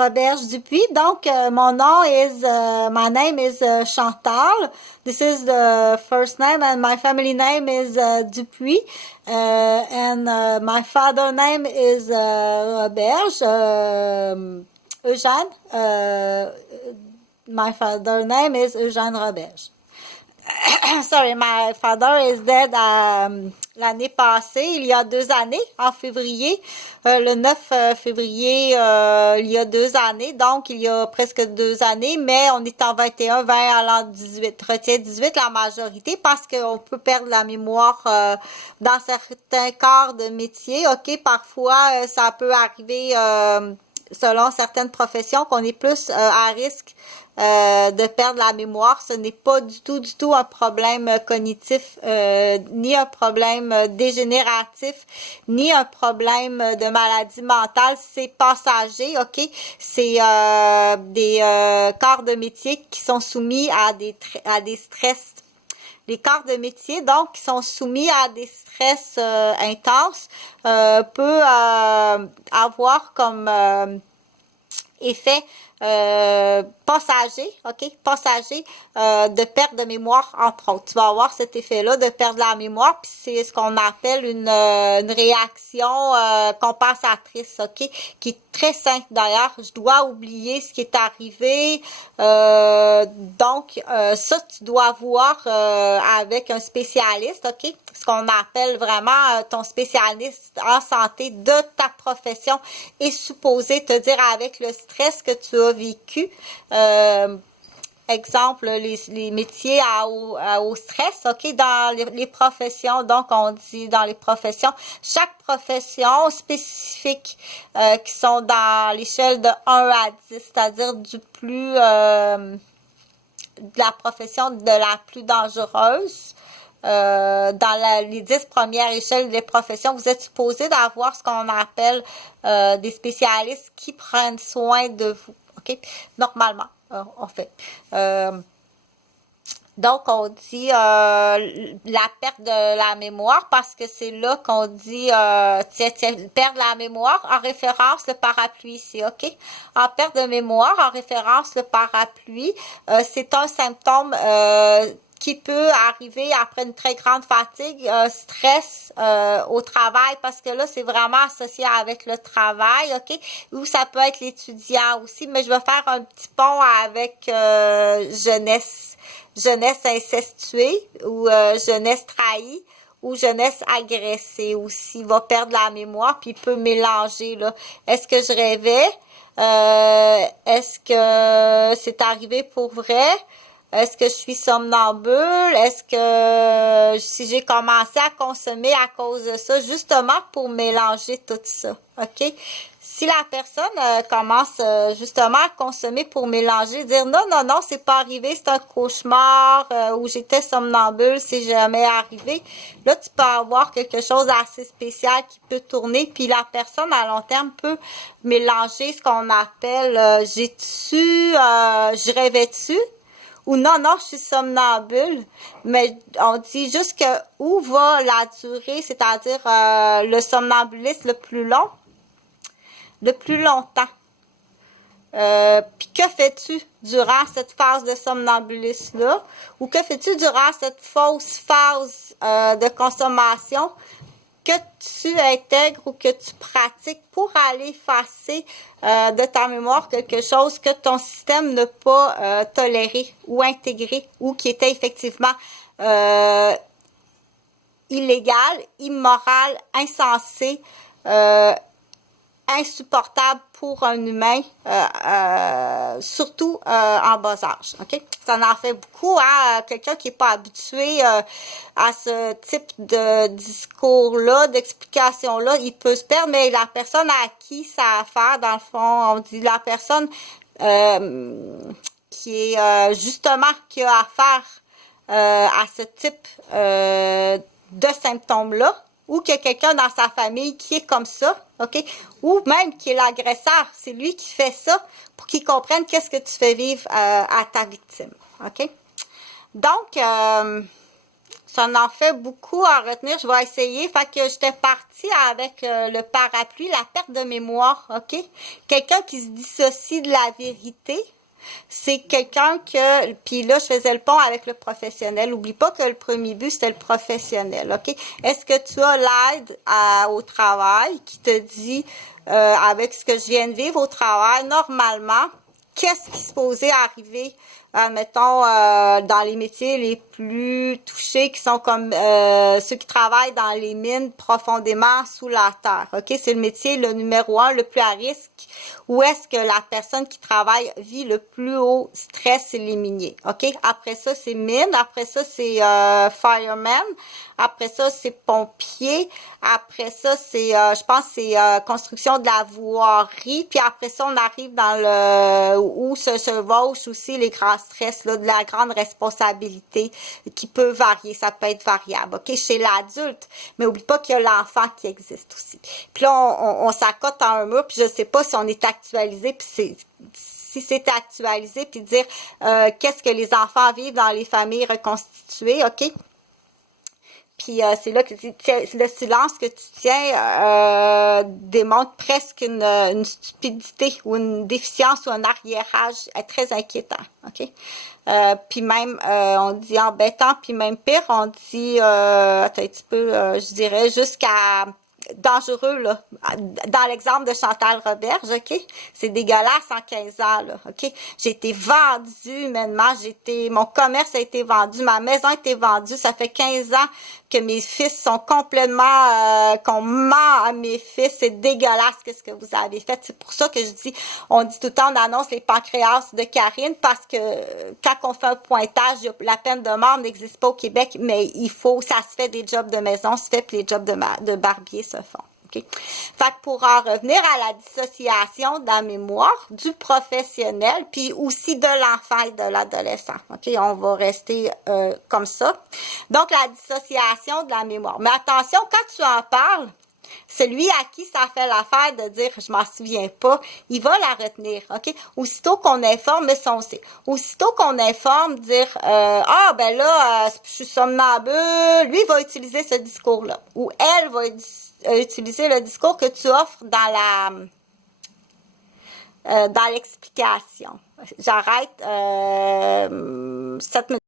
Roberge Dupuis. Donc, mon nom my name is Chantal. This is the first name, and my family name is Dupuis. And my father name is Roberge, Eugène. My father name is Eugène Roberge. Sorry, my father is dead l'année passée, il y a 2 années, en février, le 9 février, il y a 2 années, donc il y a presque 2 années, mais on est en 21, 20 à l'an 18, retient 18 la majorité, parce qu'on peut perdre la mémoire dans certains corps de métier, ok, parfois ça peut arriver selon certaines professions qu'on est plus à risque de perdre la mémoire. Ce n'est pas du tout un problème cognitif, ni un problème dégénératif, ni un problème de maladie mentale. C'est passager, ok? C'est des corps de métier qui sont soumis à des stress. Les corps de métier, donc, qui sont soumis à des stress intenses, peut avoir comme effet passager, ok, passager de perte de mémoire, entre autres. Tu vas avoir cet effet-là de perdre la mémoire, puis c'est ce qu'on appelle une réaction compensatrice, ok, qui est très simple d'ailleurs. Je dois oublier ce qui est arrivé, donc ça tu dois voir avec un spécialiste, ok, ce qu'on appelle vraiment ton spécialiste en santé de ta profession est supposé te dire avec le stress que tu as vécu. Exemple, les métiers au stress, ok, dans les professions, donc on dit dans les professions, chaque profession spécifique qui sont dans l'échelle de 1 à 10, c'est-à-dire du plus, de la profession de la plus dangereuse. Dans les 10 premières échelles des professions, vous êtes supposé d'avoir ce qu'on appelle des spécialistes qui prennent soin de vous. OK? Normalement, en fait. Donc, on dit la perte de la mémoire parce que c'est là qu'on dit tiens, perdre la mémoire en référence le parapluie ici, OK? En perte de mémoire en référence le parapluie, c'est un symptôme qui peut arriver après une très grande fatigue, stress au travail, parce que là, c'est vraiment associé avec le travail, OK? Ou ça peut être l'étudiant aussi, mais je vais faire un petit pont avec jeunesse incestuée ou jeunesse trahie ou jeunesse agressée aussi. Il va perdre la mémoire puis il peut mélanger, là. Est-ce que je rêvais? Est-ce que c'est arrivé pour vrai? Est-ce que je suis somnambule? Est-ce que si j'ai commencé à consommer à cause de ça, justement pour mélanger tout ça, ok? Si la personne commence justement à consommer pour mélanger, dire non, c'est pas arrivé, c'est un cauchemar où j'étais somnambule, c'est jamais arrivé. Là, tu peux avoir quelque chose d'assez spécial qui peut tourner, puis la personne à long terme peut mélanger ce qu'on appelle je rêvais-tu? Ou non, je suis somnambule, mais on dit juste que où va la durée, c'est-à-dire le somnambulisme le plus longtemps. Puis que fais-tu durant cette phase de somnambulisme-là? Ou que fais-tu durant cette fausse phase de consommation que tu intègres ou que tu pratiques pour aller effacer de ta mémoire quelque chose que ton système n'a pas toléré ou intégré ou qui était effectivement illégal, immoral, insensé, insupportable pour un humain, surtout en bas âge. Ok, ça en fait beaucoup, hein, quelqu'un qui est pas habitué à ce type de discours-là, d'explication-là, il peut se perdre, mais la personne à qui ça a affaire, dans le fond, on dit la personne qui est justement qui a affaire à ce type de symptômes-là, ou qu'il y a quelqu'un dans sa famille qui est comme ça, ok? Ou même qui est l'agresseur, c'est lui qui fait ça pour qu'il comprenne qu'est-ce que tu fais vivre à ta victime, ok? Donc, Ça en fait beaucoup à retenir. Je vais essayer. Fait que j'étais partie avec le parapluie, la perte de mémoire, OK? Quelqu'un qui se dissocie de la vérité. C'est quelqu'un que, puis là, je faisais le pont avec le professionnel. Oublie pas que le premier but, c'était le professionnel, OK? Est-ce que tu as l'aide au travail qui te dit, avec ce que je viens de vivre au travail, normalement, qu'est-ce qui se posait arriver, mettons, dans les métiers les plus touchés, qui sont comme ceux qui travaillent dans les mines profondément sous la terre. OK? C'est le métier le numéro 1, le plus à risque, où est-ce que la personne qui travaille vit le plus haut stress et les miniers. OK? Après ça, c'est mine. Après ça, c'est fireman. Après ça, c'est pompier. Après ça, c'est, je pense, c'est construction de la voirie. Puis après ça, on arrive dans le où se chevauchent aussi les grands stress, là, de la grande responsabilité qui peut varier. Ça peut être variable, OK, chez l'adulte. Mais oublie pas qu'il y a l'enfant qui existe aussi. Puis là, on s'accote à un mur, puis je sais pas si on est actualisé, puis si c'est actualisé, puis dire qu'est-ce que les enfants vivent dans les familles reconstituées, OK? Puis c'est là que le silence que tu tiens démontre presque une stupidité ou une déficience ou un arriérage très inquiétant. OK? Puis même, on dit embêtant, puis même pire, on dit, attends un petit peu, je dirais jusqu'à dangereux, là. Dans l'exemple de Chantal Roberge, OK? C'est dégueulasse en 15 ans, là, OK? J'ai été vendue humainement, mon commerce a été vendu, ma maison a été vendue, ça fait 15 ans que mes fils sont complètement, qu'on ment à mes fils, c'est dégueulasse qu'est-ce que vous avez fait. C'est pour ça que je dis, on dit tout le temps, on annonce les pancréas de Karine, parce que quand on fait un pointage, la peine de mort n'existe pas au Québec, mais ça se fait des jobs de maison, se fait, puis les jobs de barbier se font. Okay. Fait que pour en revenir à la dissociation de la mémoire du professionnel, puis aussi de l'enfant et de l'adolescent. OK, on va rester comme ça. Donc, la dissociation de la mémoire. Mais attention, quand tu en parles, celui à qui ça fait l'affaire de dire je m'en souviens pas, il va la retenir, OK? Aussitôt qu'on informe, mais ça on sait. Aussitôt qu'on informe, dire ah ben là, je suis somnambule, lui va utiliser ce discours-là. Ou elle va utiliser le discours que tu offres dans l'explication. J'arrête 7 minutes.